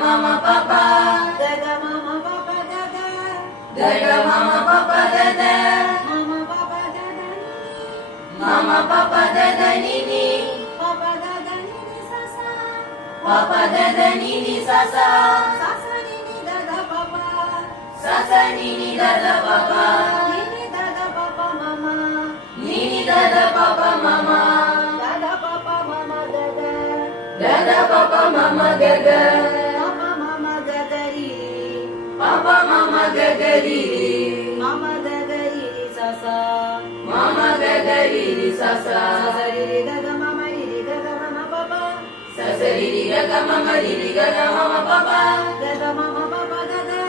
mama papa, Gaga mama papa gaga. gaga mama papa dada, Mama papa gaga ni. mama papa dada nini, Papa gaga ni sasa. papa dada nini sasa, Sasa ni dada papa. sasa nini dada papa, Nini dada papa mama. nini dada papa mama, Dada papa mama gaga. dada papa mama gaga, Papa mama gagari. papa mama gagari, Mama gagari sasa. mama gagari sasa, Sasari gaga mama riri gaga mama papa. sasari gaga mama riri gaga mama papa, Gaga mama papa gaga.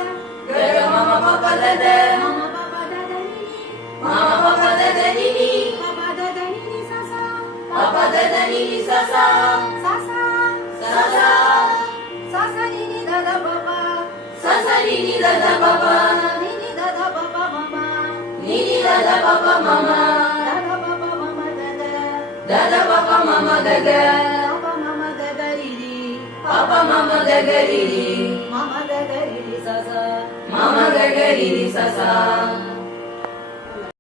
gaga mama papa dada, Mama papa dada nini. mama papa dada nini, Papa dada nini sasa. papa dada nini sasa, Sasa. sasa, Sasa nini dada papa. sasa nini dada papa, Nini dada papa mama. nini dada papa mama, Dada papa mama dada. dada papa mama gaga, Papa mama gaga riri. papa mama gagari, Mama gaga riri sasa. mama gagari sasa.